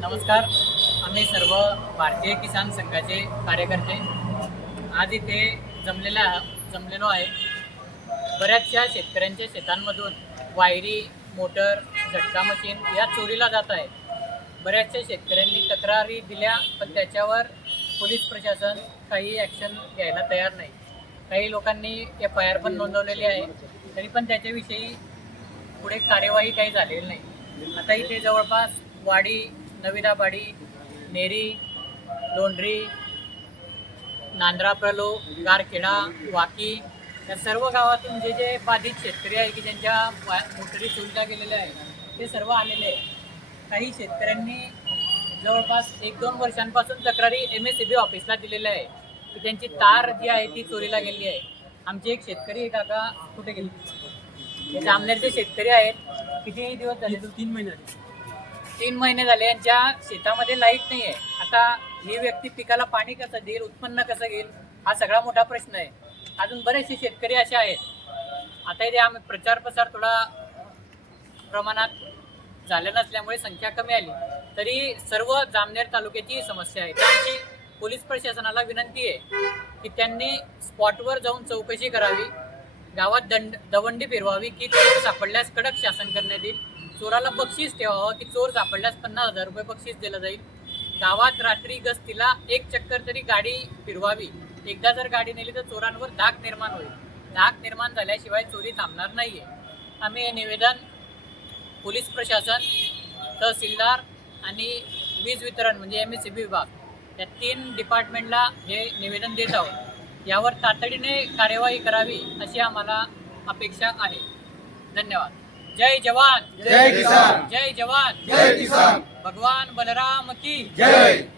नमस्कार. आम्ही सर्व भारतीय किसान संघाचे कार्यकर्ते. आज इथे जमलेला जमलेलो आहे. बऱ्याचशा शेतकऱ्यांच्या शेतांमधून वायरी मोटर झटका मशीन या चोरीला जात आहे बऱ्याचशा शेतकऱ्यांनी तक्रारी दिल्या पण त्याच्यावर पोलीस प्रशासन काही ॲक्शन घ्यायला तयार नाही. काही लोकांनी एफ आय आर पण नोंदवलेली आहे. तरी पण त्याच्याविषयी पुढे कार्यवाही काही झालेली नाही. आता इथे जवळपास वाडी नविदाबाडी नेरी लोंढरी नांद्रा प्रलो गारखेडा वाकी या सर्व गावातून जे जे बाधित शेतकरी आहे की ज्यांच्या मोटरी सुविधा गेलेल्या आहेत ते सर्व आलेले आहे काही शेतकऱ्यांनी जवळपास एक दोन वर्षांपासून तक्रारी एम एस सी बी ऑफिसला दिलेल्या आहे की त्यांची तार जी आहे ती चोरीला गेली आहे. आमचे एक शेतकरी आहे काका कुठे गेले? जामनेरचे शेतकरी आहेत. किती दिवस झाले तीन महिने तीन महिने झाले यांच्या शेतामध्ये लाइट नाही आहे आता ही व्यक्ती पिकाला पाणी कसं देईल उत्पन्न कसं घेईल हा सगळा मोठा प्रश्न आहे. अजून बरेचसे शेतकरी असे आहेत. आता इथे आम्ही प्रचार प्रसार थोडा प्रमाणात झाल्या नसल्यामुळे संख्या कमी आली. तरी सर्व जामनेर तालुक्याची ही समस्या आहे. तर पोलीस प्रशासनाला विनंती आहे की त्यांनी स्पॉटवर जाऊन चौकशी करावी. गावात दंड दवंडी फिरवावी की ते सापडल्यास कडक शासन करण्यात येईल. चोराला बक्षीस ठेवावं की चोर सापडल्यास पन्नास हजार रुपये बक्षीस दिलं जाईल. गावात रात्री गस्तीला एक चक्कर तरी गाडी फिरवावी. एकदा जर गाडी नेली तर चोरांवर धाक निर्माण होईल. धाक निर्माण झाल्याशिवाय चोरी थांबणार नाहीये. आम्ही हे निवेदन पोलीस प्रशासन तहसीलदार आणि वीज वितरण म्हणजे एम एस सी बी विभाग या तीन डिपार्टमेंटला हे निवेदन देत आहोत. यावर तातडीने कार्यवाही करावी अशी आम्हाला अपेक्षा आहे. धन्यवाद. जय जवान। जय किसान। जय जवान। जय किसान। भगवान बलराम की। जय।